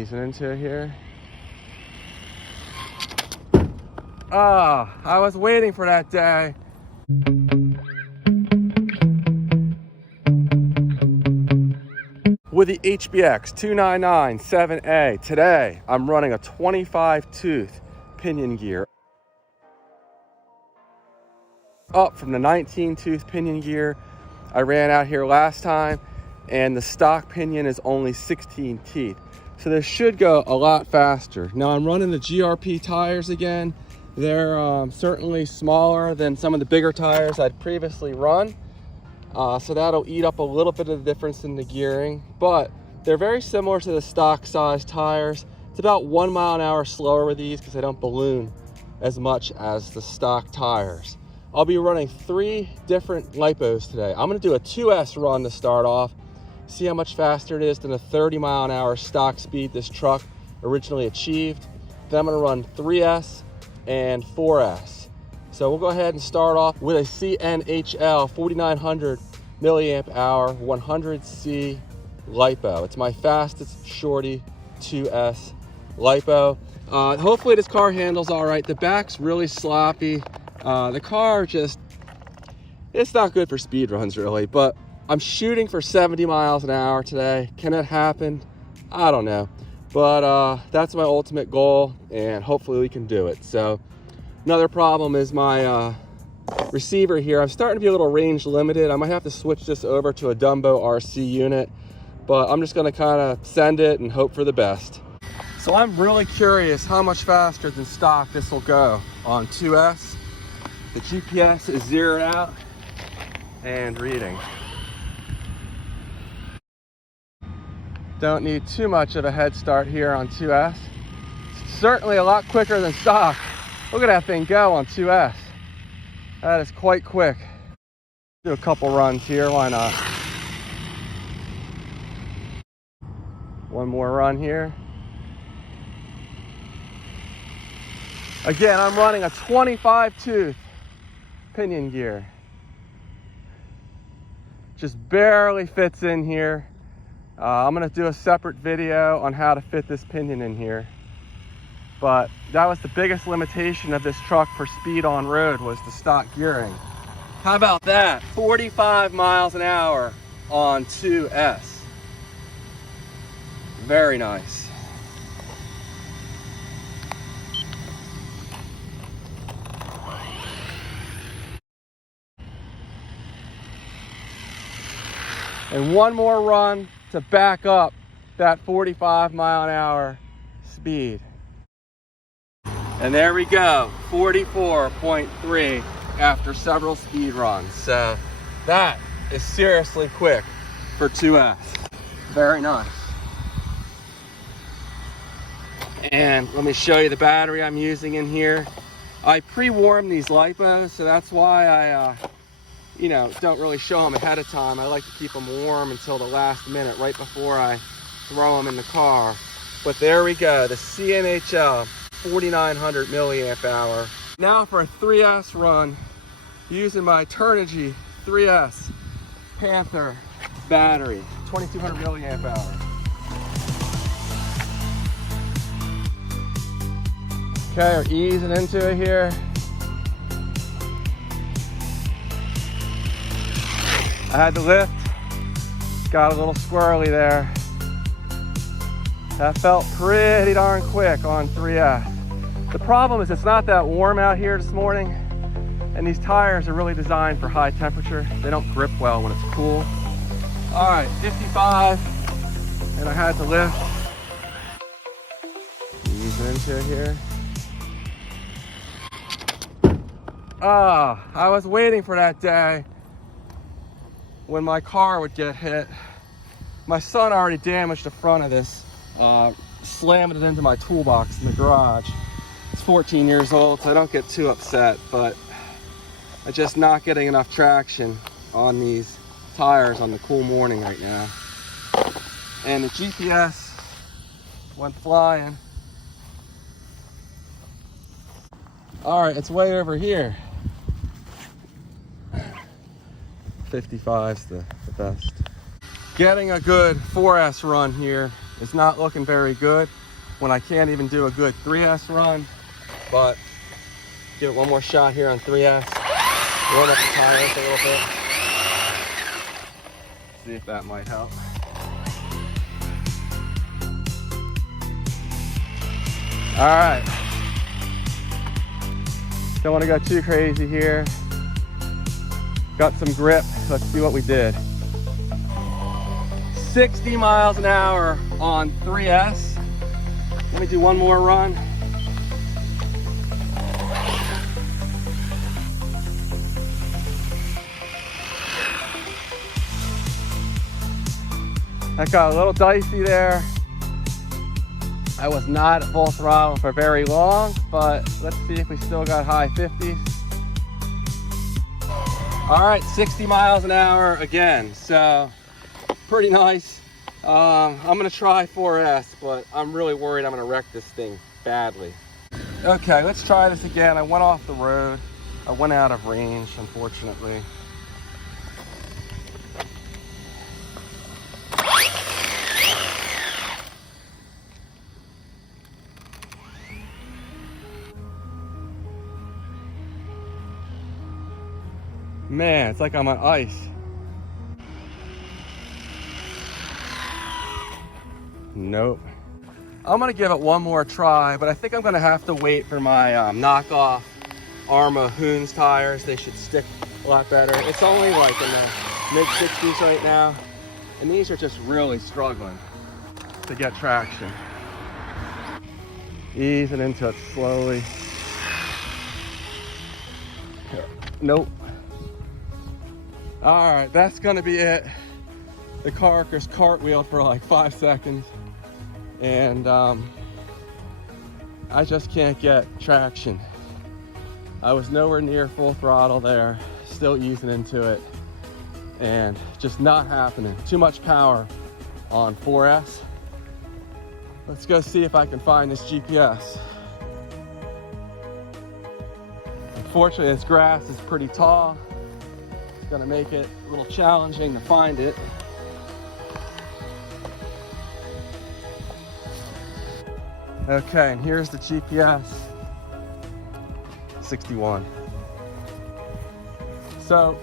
Easing into it here. Ah, I was waiting for that day. With the HBX 299-7A, today I'm running a 25 tooth pinion gear. Up from the 19 tooth pinion gear I ran out here last time, and the stock pinion is only 16 teeth. So this should go a lot faster. Now I'm running the GRP tires again. They're certainly smaller than some of the bigger tires I'd previously run. So that'll eat up a little bit of the difference in the gearing, but they're very similar to the stock size tires. It's about 1 mile an hour slower with these because they don't balloon as much as the stock tires. I'll be running 3 different lipos today. I'm gonna do a 2S run to start off, see how much faster it is than the 30 mile an hour stock speed this truck originally achieved. Then I'm gonna run 3S and 4S. So we'll go ahead and start off with a CNHL 4900 milliamp hour 100C lipo. It's my fastest shorty 2S lipo. Hopefully this car handles all right. The back's really sloppy. The car it's not good for speed runs really, but I'm shooting for 70 miles an hour today. Can it happen? I don't know. But that's my ultimate goal, and hopefully we can do it. So another problem is my receiver here. I'm starting to be a little range limited. I might have to switch this over to a Dumbo RC unit, but I'm just gonna kind of send it and hope for the best. So I'm really curious how much faster than stock this will go on 2S. The GPS is zeroed out and reading. Don't need too much of a head start here on 2S. It's certainly a lot quicker than stock. Look at that thing go on 2S. That is quite quick. Do a couple runs here, why not? One more run here. Again, I'm running a 25 tooth pinion gear. Just barely fits in here. I'm gonna do a separate video on how to fit this pinion in here. But that was the biggest limitation of this truck for speed on road, was the stock gearing. How about that? 45 miles an hour on 2S. Very nice. And one more run to back up that 45 mile an hour speed. And there we go, 44.3 after several speed runs. So that is seriously quick for 2S. Very nice. And let me show you the battery I'm using in here. I pre-warmed these lipos, so that's why I don't really show them ahead of time. I like to keep them warm until the last minute, right before I throw them in the car. But there we go, the CNHL 4900 milliamp hour. Now for a 3S run, using my Turnigy 3S Panther battery, 2200 milliamp hour. Okay, we're easing into it here. I had to lift, got a little squirrely there. That felt pretty darn quick on 3S. The problem is it's not that warm out here this morning, and these tires are really designed for high temperature. They don't grip well when it's cool. All right, 55, and I had to lift. Easing into it here. Ah, I was waiting for that day when my car would get hit. My son already damaged the front of this, slamming it into my toolbox in the garage. It's 14 years old, so I don't get too upset, but I'm just not getting enough traction on these tires on the cool morning right now. And the GPS went flying. All right, it's way over here. 55's the best. Getting a good 4S run here is not looking very good when I can't even do a good 3S run. But give it one more shot here on 3S. Warm up the tires a little bit. See if that might help. All right. Don't want to go too crazy here. Got some grip. Let's see what we did. 60 miles an hour on 3S. Let me do one more run. That got a little dicey there. I was not at full throttle for very long, but let's see if we still got high 50s. All right, 60 miles an hour again, so pretty nice. I'm gonna try 4S, but I'm really worried I'm gonna wreck this thing badly. Okay, let's try this again. I went off the road. I went out of range, unfortunately. Man, it's like I'm on ice. Nope. I'm gonna give it one more try, but I think I'm gonna have to wait for my knockoff Arma Hoons tires. They should stick a lot better. It's only like in the mid-60s right now, and these are just really struggling to get traction. Easing into it slowly. Nope. All right, that's gonna be it. The car just cartwheeled for like 5 seconds, and I just can't get traction. I was nowhere near full throttle there, still easing into it, and just not happening. Too much power on 4S. Let's go see if I can find this GPS. Unfortunately, this grass is pretty tall. It's gonna make it a little challenging to find it. Okay, and here's the GPS. 61. So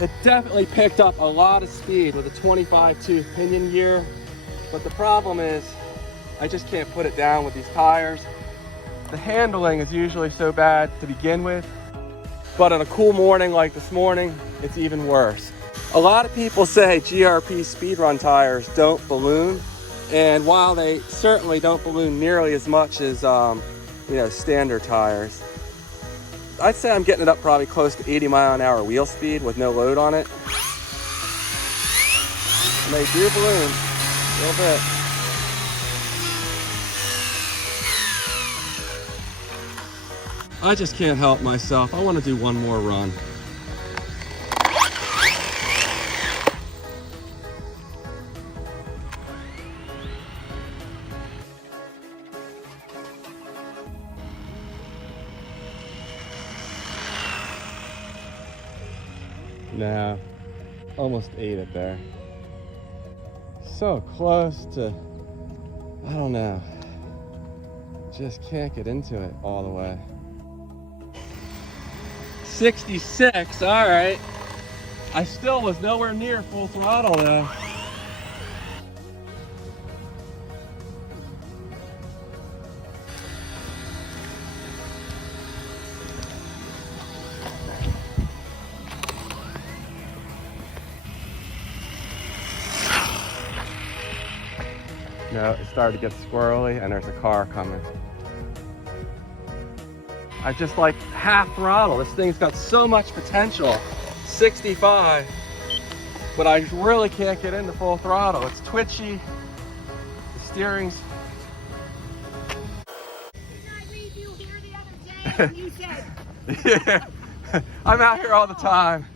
it definitely picked up a lot of speed with a 25 tooth pinion gear, but the problem is I just can't put it down with these tires. The handling is usually so bad to begin with, but on a cool morning like this morning, it's even worse. A lot of people say GRP speedrun tires don't balloon, and while they certainly don't balloon nearly as much as standard tires, I'd say I'm getting it up probably close to 80 mile an hour wheel speed with no load on it. And they do balloon a little bit. I just can't help myself. I want to do one more run. Nah, almost ate it there. So close to, I don't know. Just can't get into it all the way. 66, all right. I still was nowhere near full throttle though. No, it started to get squirrely and there's a car coming. I just like half throttle. This thing's got so much potential. 65, but I really can't get into full throttle. It's twitchy. The steering's. Didn't I read you here the other day and you said? Yeah, I'm out here all the time.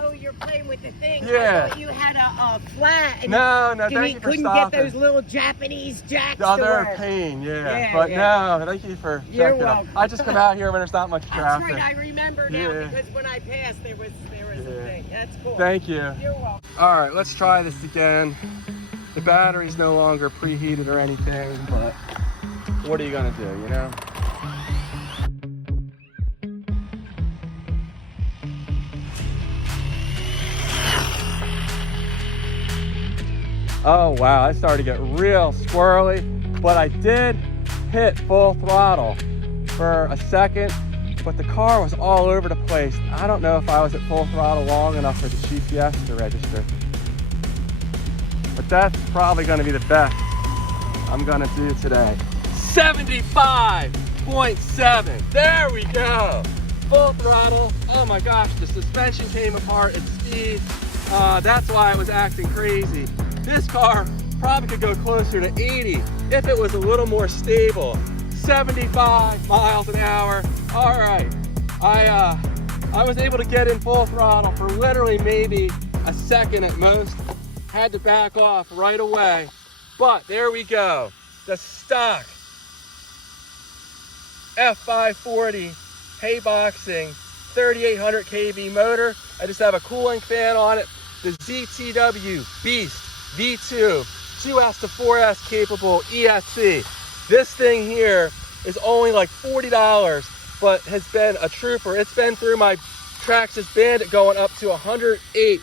Oh, you're playing with the thing. Yeah. I thought you had a flat. And No, thank you for couldn't stopping. get those little Japanese jacks No, to they're work. a pain, yeah. Yeah, But yeah. no, thank you for You're checking out. welcome. I just come out here when there's not much That's traffic. right, I remember number now because when I passed, there was a thing. That's cool. Thank you. You're welcome. All right, let's try this again. The battery's no longer preheated or anything, but what are you gonna do, you know? Oh wow, I started to get real squirrely, but I did hit full throttle for a second, but the car was all over the place. I don't know if I was at full throttle long enough for the GPS to register. But that's probably gonna be the best I'm gonna do today. 75.7, there we go. Full throttle, oh my gosh, the suspension came apart at speed. That's why I was acting crazy. This car probably could go closer to 80 if it was a little more stable. 75 miles an hour. All right, I was able to get in full throttle for literally maybe a second at most. Had to back off right away, but there we go. The stock F540 hay boxing 3800 kV motor. I just have a cooling fan on it. The ZTW Beast V2 2S to 4S capable ESC. This thing here is only like $40, but has been a trooper. It's been through my Traxxas Bandit going up to 108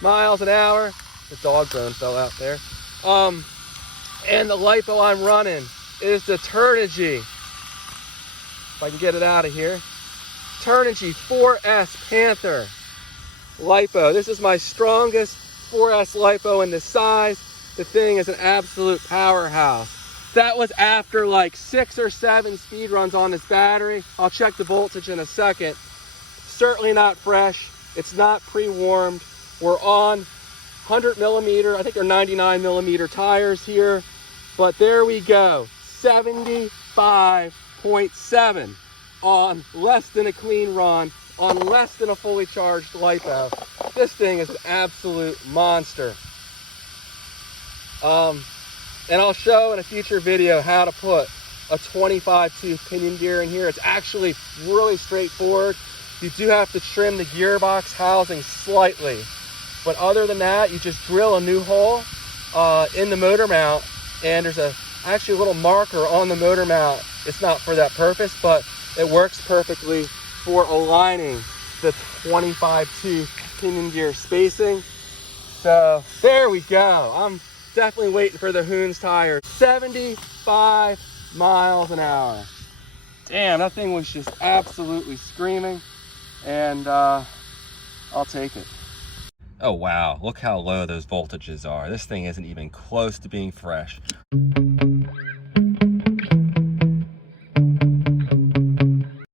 miles an hour. The dog bone fell out there. And the LiPo I'm running is the Turnigy. If I can get it out of here. Turnigy 4S Panther LiPo. This is my strongest 4S LiPo in this size. The thing is an absolute powerhouse. That was after like 6 or 7 speed runs on this battery. I'll check the voltage in a second. Certainly not fresh. It's not pre-warmed. We're on 100 millimeter, I think they're 99 millimeter tires here. But there we go, 75.7 on less than a clean run, on less than a fully charged LiPo. This thing is an absolute monster. And I'll show in a future video how to put a 25 tooth pinion gear in here. It's actually really straightforward. You do have to trim the gearbox housing slightly, but other than that, you just drill a new hole in the motor mount, and there's actually a little marker on the motor mount. It's not for that purpose, but it works perfectly for aligning the 25 tooth pinion gear spacing. So there we go. I'm definitely waiting for the Hoons tire. 75 miles an hour. Damn, that thing was just absolutely screaming, and I'll take it. Oh wow, look how low those voltages are. This thing isn't even close to being fresh.